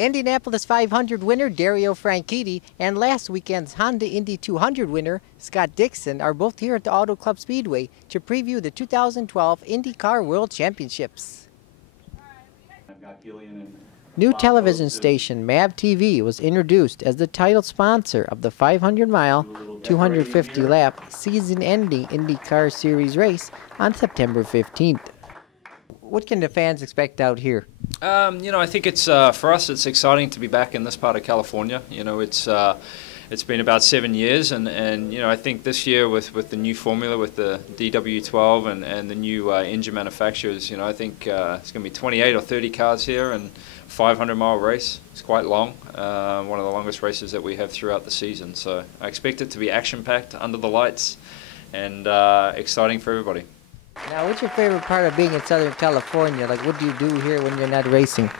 Indianapolis 500 winner Dario Franchitti and last weekend's Honda Indy 200 winner Scott Dixon are both here at the Auto Club Speedway to preview the 2012 IndyCar World Championships. New television station MAV TV was introduced as the title sponsor of the 500-mile, 250-lap, season-ending IndyCar Series race on September 15th. What can the fans expect out here? I think it's for us. It's exciting to be back in this part of California. It's been about 7 years, and I think this year with the new formula, with the DW12 and the new engine manufacturers, I think it's going to be 28 or 30 cars here and 500-mile race. It's quite long, one of the longest races that we have throughout the season. So I expect it to be action-packed, under the lights, and exciting for everybody. Now, what's your favorite part of being in Southern California? Like, what do you do here when you're not racing?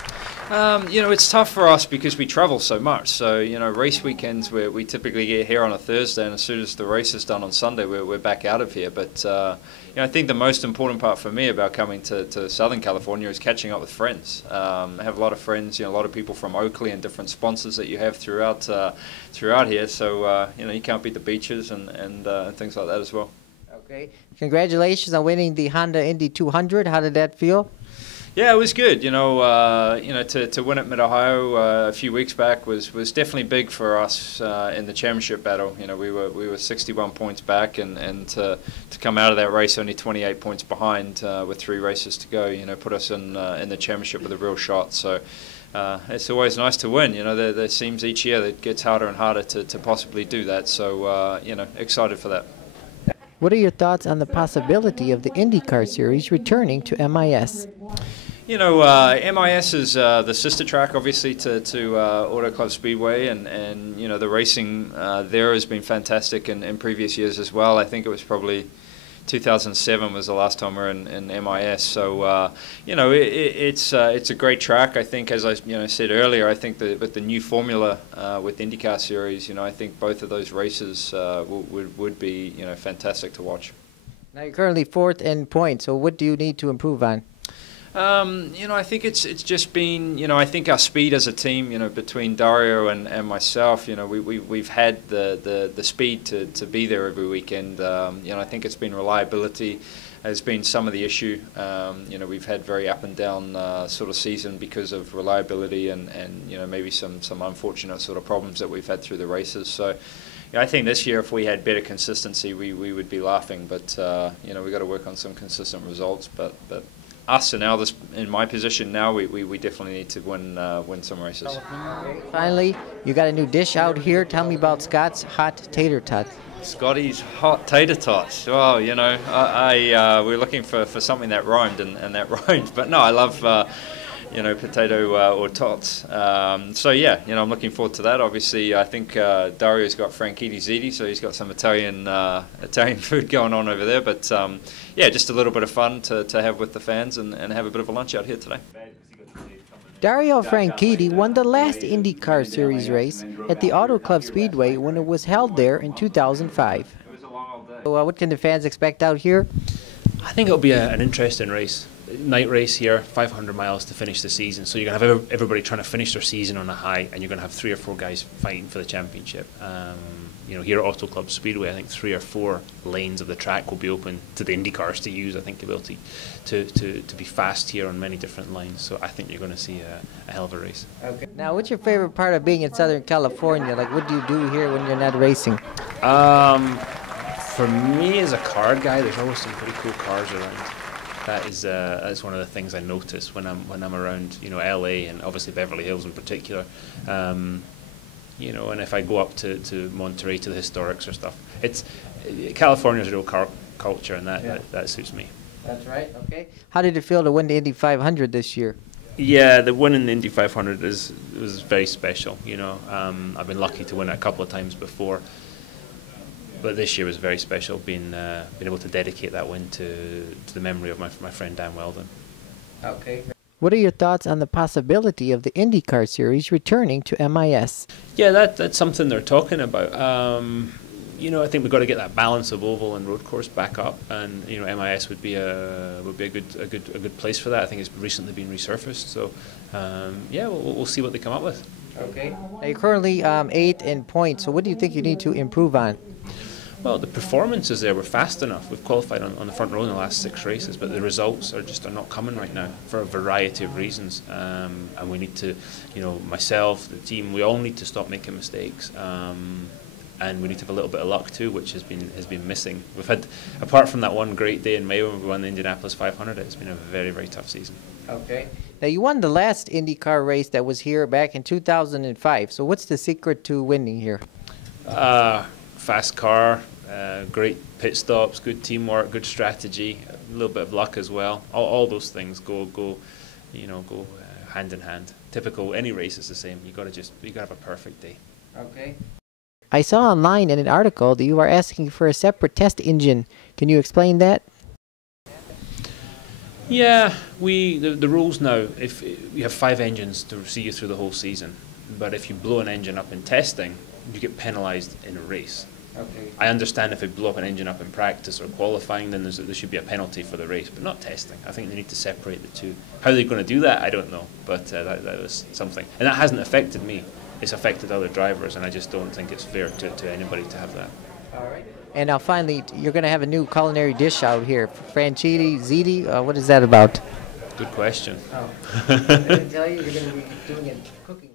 It's tough for us because we travel so much. So, race weekends we typically get here on a Thursday, and as soon as the race is done on Sunday, we're back out of here. But, I think the most important part for me about coming to Southern California is catching up with friends. I have a lot of friends, a lot of people from Oakley and different sponsors that you have throughout here. So, you can't beat the beaches and things like that as well. Okay. Congratulations on winning the Honda Indy 200. How did that feel? Yeah, it was good. To win at Mid-Ohio a few weeks back was definitely big for us in the championship battle. We were 61 points back, and to come out of that race only 28 points behind with 3 races to go, put us in the championship with a real shot. So it's always nice to win. There seems each year that it gets harder and harder to possibly do that. So excited for that. What are your thoughts on the possibility of the IndyCar Series returning to MIS? MIS is the sister track, obviously, to Auto Club Speedway, and the racing there has been fantastic in previous years as well. I think it was probably 2007 was the last time we were in MIS. So, it's a great track. I think, as I said earlier, I think that with the new formula with the IndyCar Series, I think both of those races would be fantastic to watch. Now you're currently 4th in points. So what do you need to improve on? I think it's just been, I think our speed as a team, between Dario and myself, we've had the speed to be there every weekend. I think it's been reliability has been some of the issue. We've had very up and down sort of season because of reliability and maybe some unfortunate sort of problems that we've had through the races. So I think this year, if we had better consistency, we would be laughing. But we've got to work on some consistent results. But us and now in my position now, we definitely need to win some races. Finally, you got a new dish out here. Tell me about Scott's hot tater tots. Scotty's hot tater tots. Well, we're looking for something that rhymed, and that rhymed. But no, I love potato or tots. So yeah, I'm looking forward to that. Obviously, I think Dario's got Franchitti ziti, so he's got some Italian food going on over there. But yeah, just a little bit of fun to have with the fans and have a bit of a lunch out here today. Dario Franchitti won the last IndyCar Series race at the Auto Club Speedway when it was held there in 2005. So, what can the fans expect out here? I think it'll be an interesting race. Night race here, 500 miles to finish the season. So you're going to have everybody trying to finish their season on a high, and you're going to have 3 or 4 guys fighting for the championship. Here at Auto Club Speedway, I think 3 or 4 lanes of the track will be open to the IndyCars to use. I think the ability to be fast here on many different lines. So I think you're going to see a hell of a race. Okay. Now, what's your favorite part of being in Southern California? Like, what do you do here when you're not racing? For me, as a car guy, there's always some pretty cool cars around. That's one of the things I notice when I'm around, LA and obviously Beverly Hills in particular. And if I go up to Monterey to the historics or stuff, California's a real car culture, and that suits me. That's right. Okay. How did it feel to win the Indy 500 this year? Yeah, the win in the Indy 500 was very special. I've been lucky to win it a couple of times before. But this year was very special, being able to dedicate that win to the memory of my friend Dan Weldon. Okay. What are your thoughts on the possibility of the IndyCar Series returning to MIS? Yeah, that's something they're talking about. you know, I think we've got to get that balance of oval and road course back up, and you know, MIS would be a good place for that. I think it's recently been resurfaced, so yeah, we'll see what they come up with. Okay. Now you're currently 8th in points. So what do you think you need to improve on? Well, the performances there were fast enough. We've qualified on the front row in the last 6 races, but the results are not coming right now for a variety of reasons. And we need to, you know, myself, the team, we all need to stop making mistakes. And we need to have a little bit of luck too, which has been missing. We've had, apart from that one great day in May when we won the Indianapolis 500, it's been a very, very tough season. Okay. Now you won the last IndyCar race that was here back in 2005. So what's the secret to winning here? Fast car, great pit stops, good teamwork, good strategy, a little bit of luck as well. All those things go hand in hand. Typical, any race is the same. You gotta have a perfect day. Okay. I saw online in an article that you are asking for a separate test engine. Can you explain that? Yeah, the rules now, if you have 5 engines to see you through the whole season, but if you blow an engine up in testing, you get penalised in a race. Okay. I understand if they blow up an engine up in practice or qualifying, then there should be a penalty for the race, but not testing. I think they need to separate the two. How they're going to do that, I don't know, but that was something. And that hasn't affected me. It's affected other drivers, and I just don't think it's fair to anybody to have that. All right. And now finally, you're going to have a new culinary dish out here, Franchitti, ziti. What is that about? Good question. Oh. I didn't tell you you're going to be doing it cooking.